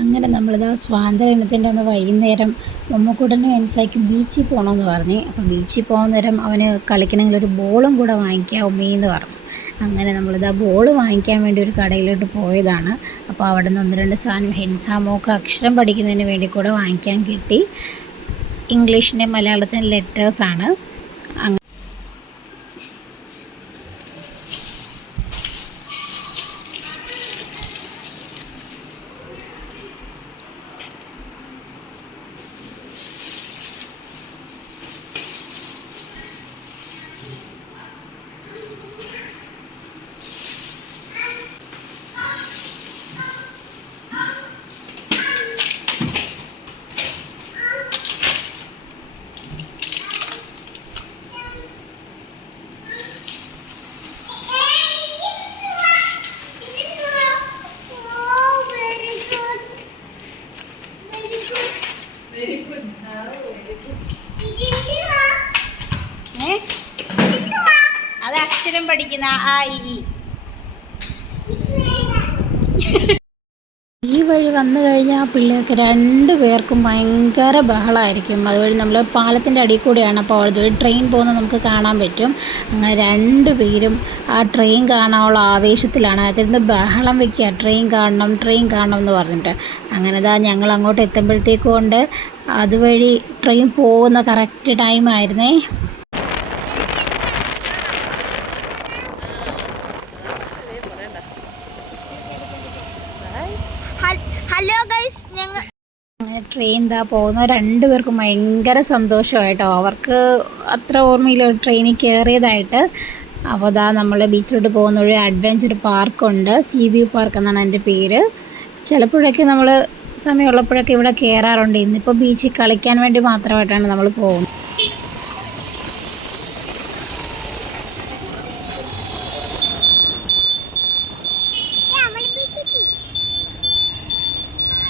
അങ്ങനെ നമ്മളിതാ സ്വാതന്ത്ര്യത്തിന്റെ അന്ന് വൈകുന്നേരം മമ്മക്കൂട്ടനും എൻസായിക്ക് ബീച്ചിൽ പോകണമെന്ന് പറഞ്ഞു. അപ്പോൾ ബീച്ചിൽ പോകുന്ന നേരം അവന് കളിക്കണമെങ്കിൽ ഒരു ബോളും കൂടെ വാങ്ങിക്കാം ഉമ്മയെന്ന് പറഞ്ഞു. അങ്ങനെ നമ്മളിതാ ബോൾ വാങ്ങിക്കാൻ വേണ്ടി ഒരു കടയിലോട്ട് പോയതാണ്. അപ്പോൾ അവിടെ നിന്ന് ഒന്ന് രണ്ട് സാധനം ഹെൻസാമോക്ക് അക്ഷരം പഠിക്കുന്നതിന് വേണ്ടി കൂടെ വാങ്ങിക്കാൻ കിട്ടി. ഇംഗ്ലീഷിന്റെ മലയാളത്തിന്റെ ലെറ്റേഴ്സാണ് അത് അക്ഷരം പഠിക്കുന്ന ആ ഇ ഈ. വഴി വന്നു കഴിഞ്ഞാൽ പിള്ളേർക്ക് രണ്ട് പേർക്കും ഭയങ്കര ബഹളമായിരിക്കും അതുവഴി നമ്മൾ പാലത്തിന്റെ അടിയിൽ കൂടെയാണ് അപ്പോൾ അതുവഴി ട്രെയിൻ പോകുന്നത് നമുക്ക് കാണാൻ പറ്റും. അങ്ങനെ രണ്ട് പേരും ആ ട്രെയിൻ കാണാനുള്ള ആവേശത്തിലാണ്. അതിരുന്ന് ബഹളം വെക്കുക. ട്രെയിൻ കാണണം ട്രെയിൻ കാണണം എന്ന് പറഞ്ഞിട്ട്. അങ്ങനെ ഇതാ ഞങ്ങൾ അങ്ങോട്ട് എത്തുമ്പോഴത്തേക്കും കൊണ്ട് അതുവഴി ട്രെയിൻ പോകുന്ന കറക്റ്റ് ടൈമായിരുന്നേ ഹലോ ഗൈസ് ഞങ്ങൾ അങ്ങനെ ട്രെയിൻ ഇതാ പോകുന്ന രണ്ടുപേർക്കും ഭയങ്കര സന്തോഷമായിട്ടോ അവർക്ക് അത്ര ഓർമ്മയില്ല. ട്രെയിനിൽ കയറിയതായിട്ട് അപ്പോൾ ഇതാ നമ്മൾ ബീച്ചിലോട്ട് പോകുന്ന ഒരു അഡ്വഞ്ചർ പാർക്കുണ്ട് സീ വ്യൂ പാർക്ക് എന്നാണ് എന്റെ പേര്. ചിലപ്പോഴൊക്കെ നമ്മൾ സമയമുള്ളപ്പോഴൊക്കെ ഇവിടെ കയറാറുണ്ട് ഇന്നിപ്പോൾ ബീച്ചിൽ കളിക്കാൻ വേണ്ടി മാത്രമായിട്ടാണ് നമ്മൾ പോകുന്നത് നമ്മൾ ബിസിറ്റി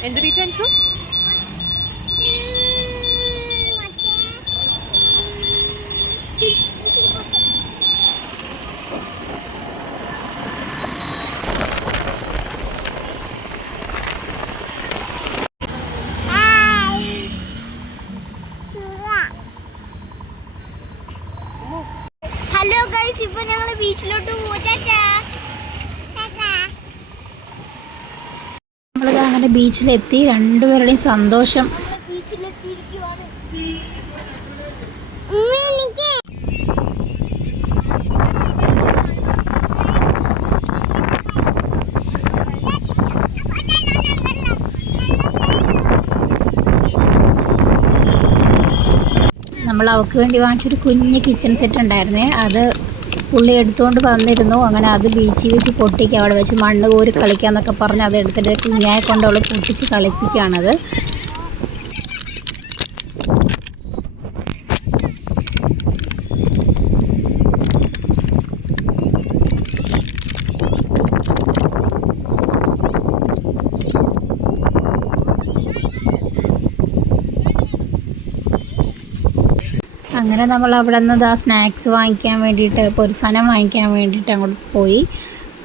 എന്ത് ബീച്ച് അൻസു ഹലോ ഗൈസ് ഇപ്പൊ ഞങ്ങൾ ബീച്ചിലോട്ട് പോറ്റാ നമ്മളിത് അങ്ങനെ ബീച്ചിലെത്തി രണ്ടുപേരുടെയും സന്തോഷം. നമ്മൾ അവൾക്ക് വേണ്ടി വാങ്ങിച്ചൊരു കുഞ്ഞ് കിച്ചൺ സെറ്റ് ഉണ്ടായിരുന്നേ. അത് പുള്ളി എടുത്തുകൊണ്ട് വന്നിരുന്നു. അങ്ങനെ അത് ബീച്ചിൽ വെച്ച് പൊട്ടിക്കുക അവിടെ വെച്ച് മണ്ണ് കോരി കളിക്കാന്നൊക്കെ പറഞ്ഞ് അത് എടുത്തിട്ട് കുഞ്ഞായെ കൊണ്ട് അവൾ പൊട്ടിച്ച് കളിപ്പിക്കുകയാണത്. അങ്ങനെ നമ്മൾ അവിടെ നിന്ന് ആ സ്നാക്സ് വാങ്ങിക്കാൻ വേണ്ടിയിട്ട് പൊരിസാനം വാങ്ങിക്കാൻ വേണ്ടിയിട്ട് അങ്ങോട്ട് പോയി.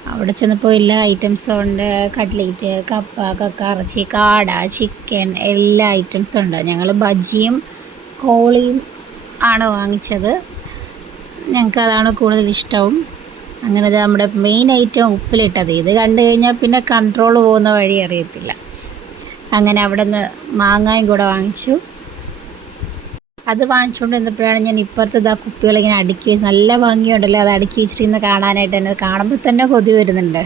അവിടെ ചെന്നപ്പോൾ എല്ലാ ഐറ്റംസും ഉണ്ട്. കട്ട്ലേറ്റ് കപ്പ കക്ക ഇറച്ചി കാട ചിക്കൻ എല്ലാ ഐറ്റംസും ഉണ്ട്. ഞങ്ങൾ ബജിയും കോളിയും ആണ് വാങ്ങിച്ചത്. ഞങ്ങൾക്ക് അതാണ് കൂടുതൽ ഇഷ്ടവും. അങ്ങനെ നമ്മുടെ മെയിൻ ഐറ്റം ഉപ്പിലിട്ടത്. ഇത് കണ്ടു കഴിഞ്ഞാൽ പിന്നെ കൺട്രോൾ പോകുന്ന വഴി അറിയത്തില്ല. അങ്ങനെ അവിടെ നിന്ന് മാങ്ങായും കൂടെ വാങ്ങിച്ചു. അത് വാങ്ങിച്ചുകൊണ്ട് വന്നപ്പോഴാണ് ഞാൻ ഇപ്പുറത്ത് ഇതാ കുപ്പികളിങ്ങനെ അടുക്കി വെച്ച് നല്ല ഭംഗിയുണ്ടല്ലോ? അത് അടുക്കി വെച്ചിട്ടിരുന്ന് കാണാനായിട്ട് തന്നെ കാണുമ്പോൾ തന്നെ കൊതി വരുന്നുണ്ട്.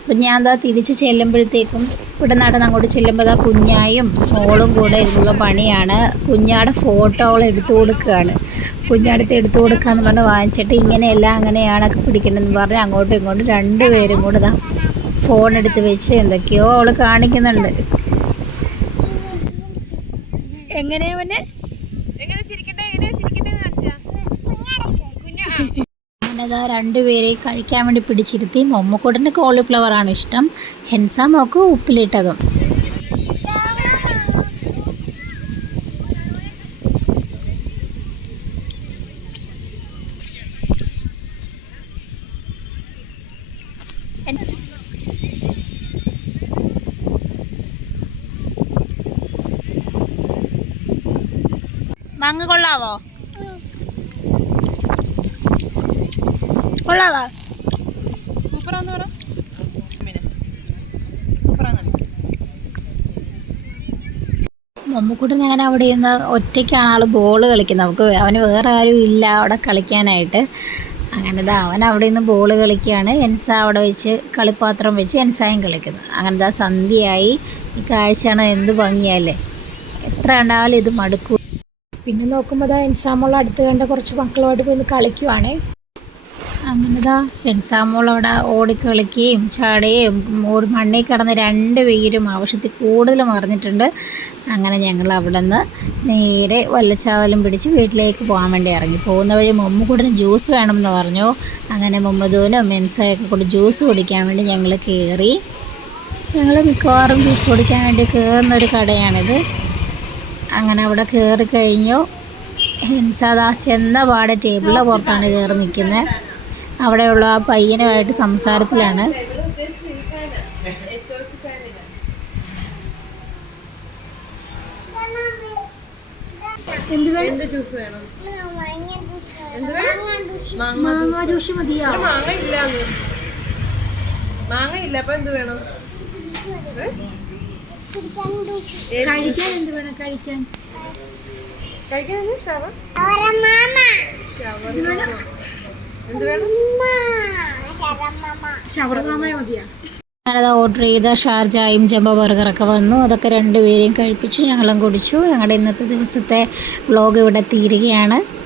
അപ്പം ഞാൻ എന്താ തിരിച്ച് ചെല്ലുമ്പോഴത്തേക്കും ഇവിടെ നടന്ന് അങ്ങോട്ട് ചെല്ലുമ്പോൾ അതാ കുഞ്ഞായും മോളും കൂടെ ഇരുന്നുള്ള പണിയാണ്. കുഞ്ഞാടെ ഫോട്ടോ അവൾ എടുത്തു കൊടുക്കുകയാണ്. കുഞ്ഞാടത്ത് എടുത്തു കൊടുക്കാന്ന് പറഞ്ഞ് വാങ്ങിച്ചിട്ട് ഇങ്ങനെയല്ല അങ്ങനെയാണൊക്കെ പിടിക്കണമെന്ന് പറഞ്ഞ് അങ്ങോട്ടും ഇങ്ങോട്ടും രണ്ടുപേരും കൂടെ ഇതാ ഫോൺ എടുത്ത് വെച്ച് എന്തൊക്കെയോ അവൾ കാണിക്കുന്നുണ്ട്. എങ്ങനെയാ മോനെ? എങ്ങനെ ഞാനതാ രണ്ടുപേരെ കഴിക്കാൻ വേണ്ടി പിടിച്ചിരുത്തി. കോളിഫ്ലവർ ആണ് ഇഷ്ടം. ഹെൻസാമോക്ക് ഉപ്പിലിട്ടതും. മാങ്ങ കൊള്ളാവോ? കൊള്ളാവാ? സൂപ്പറാന്ന് പറ. അങ്ങനെ അവിടെ ഇരുന്ന് ഒറ്റയ്ക്കാണ് ആൾ ബോൾ കളിക്കുന്നത്? നമുക്ക് അവന് വേറെ ആരും ഇല്ല അവിടെ കളിക്കാനായിട്ട്. അങ്ങനെ ഇതാ അവൻ അവിടെ നിന്ന് ബോൾ കളിക്കുകയാണ്. എൻസ അവിടെ വെച്ച് കളിപ്പാത്രം വെച്ച് എൻസായും കളിക്കുന്നത് അങ്ങനെ ഇതാ സന്ധ്യയായി. ഈ കാഴ്ചയാണ് എന്ത് ഭംഗിയല്ലേ? എത്ര ഉണ്ടാവും ഇത് മടുക്കൂ. പിന്നെ നോക്കുമ്പോൾ ദാ എൻസാമോൾ അടുത്ത് കണ്ട കുറച്ച് മക്കളുമായിട്ട് പോയി കളിക്കുവാണേ. അങ്ങനെ ദാ എക്സാമോൾ അവിടെ ഓടിക്കളിക്കുകയും ചാടുകയും ഒരു മണ്ണിൽ കിടന്ന് രണ്ട് പേരും ആവശ്യത്തിൽ കൂടുതൽ മറിഞ്ഞിട്ടുണ്ട്. അങ്ങനെ ഞങ്ങൾ അവിടെ നിന്ന് നേരെ വല്ലച്ചാതലും പിടിച്ച് വീട്ടിലേക്ക് പോകാൻ വേണ്ടി ഇറങ്ങി. പോകുന്ന വഴി മുമ്മുകൂടിന് ജ്യൂസ് വേണമെന്ന് പറഞ്ഞു. അങ്ങനെ മുമ്മദൂനും മെൻസായൊക്കെ കൂടി ജ്യൂസ് കുടിക്കാൻ വേണ്ടി ഞങ്ങൾ കയറി. ഞങ്ങൾ മിക്കവാറും ജ്യൂസ് കുടിക്കാൻ വേണ്ടി കയറുന്നൊരു കടയാണിത്. അങ്ങനെ അവിടെ കയറി കഴിഞ്ഞു. ഹിൻസാദാ ചെന്ന പാടെ ടേബിളിന്റെ പുറത്താണ് കയറി നിൽക്കുന്നത് അവിടെയുള്ള ആ പയ്യനുമായിട്ട് സംസാരത്തിലാണ്. എന്ത് ജ്യൂസ് വേണം? മാങ്ങ ജ്യൂസ് മതിയോ? ഇവിടെ മാങ്ങ ഇല്ലാന്ന് മാങ്ങ ഇല്ല അപ്പൊ എന്ത് വേണം? കഴിക്കാൻ എന്ത് വേണം? കഴിക്കാൻ. ഷവർമ്മ. മതിയാ. ഞാനത് ഓർഡർ ചെയ്ത ഷാർജായും ജംബോ ബർഗറൊക്കെ വന്നു. അതൊക്കെ രണ്ടുപേരെയും കഴിപ്പിച്ചു. ഞങ്ങളും കുടിച്ചു. ഞങ്ങളുടെ ഇന്നത്തെ ദിവസത്തെ വ്ളോഗ് ഇവിടെ തീരുകയാണ്.